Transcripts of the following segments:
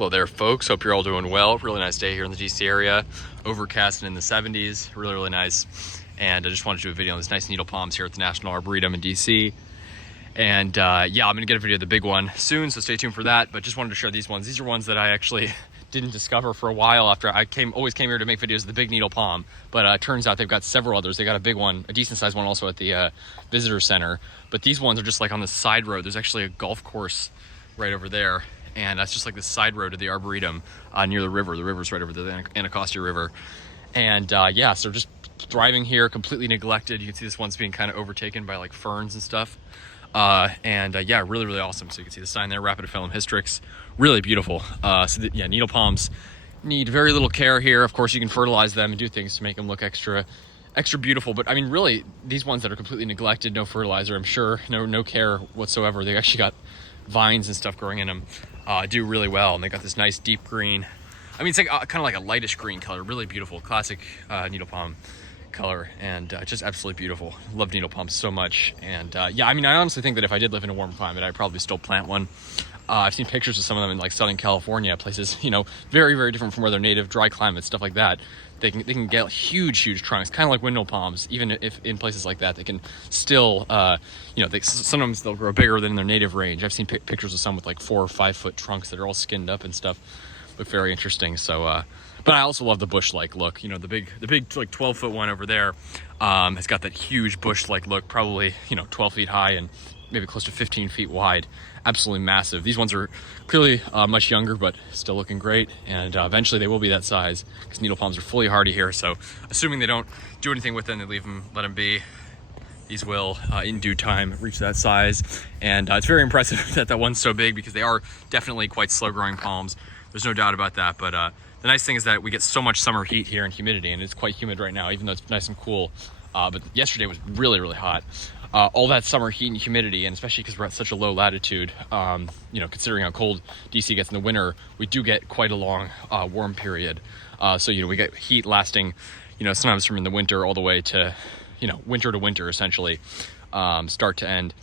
Hello there, folks. Hope you're all doing well. Really nice day here in the DC area. Overcast and in the 70s. Really, really nice. And I just wanted to do a video on these nice needle palms here at the National Arboretum in DC. And yeah, I'm going to get a video of the big one soon, so stay tuned for that. But just wanted to share these ones. These are ones that I actually didn't discover for a while after I always came here to make videos of the big needle palm. But turns out they've got several others. They got a big one, a decent sized one also at the visitor center. But these ones are just like on the side road. There's actually a golf course right over there. And that's just like the side road to the Arboretum near the river. The river's right over the Anacostia River. And yeah, so just thriving here, completely neglected. You can see this one's being kind of overtaken by like ferns and stuff. Yeah, really, really awesome. So you can see the sign there, Rhapidophyllum hystrix, really beautiful. Yeah, needle palms need very little care here. Of course, you can fertilize them and do things to make them look extra beautiful. But I mean, really, these ones that are completely neglected, no fertilizer, I'm sure, no care whatsoever. They actually got vines and stuff growing in them. Do really well, and they got this nice deep green. I mean, it's like kind of like a lightish green color, really beautiful, classic needle palm color, and just absolutely beautiful. Love needle palms so much. And yeah, I mean, I honestly think that if I did live in a warm climate, I'd probably still plant one. I've seen pictures of some of them in like Southern California, places, you know, very, very different from where they're native, dry climates, stuff like that. They can get huge trunks, kind of like windmill palms. Even if in places like that, they can still, you know, sometimes they'll grow bigger than their native range. I've seen pictures of some with like 4 or 5 foot trunks that are all skinned up and stuff. Look very interesting. So, but I also love the bush-like look. You know, the big like 12-foot one over there has got that huge bush-like look, probably, you know, 12 feet high and maybe close to 15 feet wide. Absolutely massive. These ones are clearly much younger, but still looking great. And eventually they will be that size because needle palms are fully hardy here. So assuming they don't do anything with them, they let them be. These will, in due time, reach that size. And it's very impressive that one's so big because they are definitely quite slow growing palms. There's no doubt about that. But the nice thing is that we get so much summer heat here and humidity, and it's quite humid right now, even though it's nice and cool. But yesterday was really, really hot. All that summer heat and humidity, and especially because we're at such a low latitude, you know, considering how cold DC gets in the winter, we do get quite a long warm period. So, you know, we get heat lasting, you know, sometimes from in the winter all the way to, you know, winter to winter, essentially, start to end.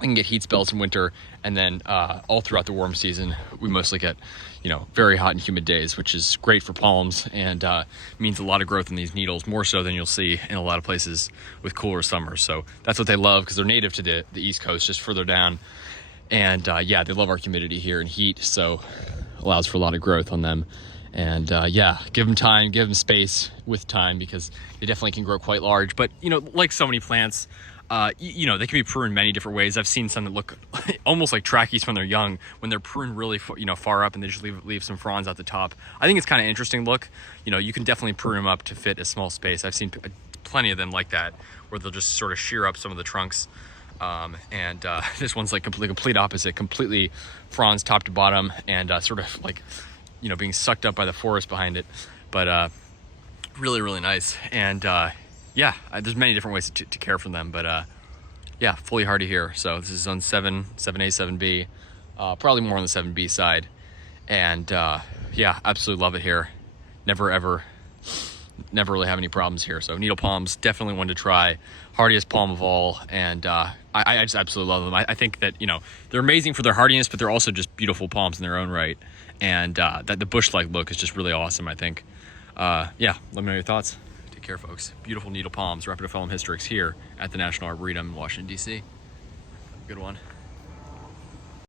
We can get heat spells in winter, and then all throughout the warm season, we mostly get, you know, very hot and humid days, which is great for palms and means a lot of growth in these needles, more so than you'll see in a lot of places with cooler summers. So that's what they love because they're native to the East Coast, just further down. And yeah, they love our humidity here and heat, so allows for a lot of growth on them. And yeah, give them time, give them space with time because they definitely can grow quite large. But, you know, like so many plants, you know, they can be pruned many different ways. I've seen some that look almost like trackies when they're young, when they're pruned really, you know, far up and they just leave some fronds at the top. I think it's kind of interesting look. You know, you can definitely prune them up to fit a small space. I've seen plenty of them like that, where they'll just sort of shear up some of the trunks. This one's like complete opposite, completely fronds top to bottom and sort of like, you know, being sucked up by the forest behind it. But really, really nice. And yeah, there's many different ways to care for them, but yeah, fully hardy here. So this is on 7A, 7B, probably more on the 7B side. And yeah, absolutely love it here. Never really have any problems here. So needle palms, definitely one to try. Hardiest palm of all, and I just absolutely love them. I think that, you know, they're amazing for their hardiness, but they're also just beautiful palms in their own right. And that the bush-like look is just really awesome, I think. Yeah, let me know your thoughts. Take care, folks. Beautiful needle palms, Rhapidophyllum hystrix here at the National Arboretum in Washington, D.C. Good one.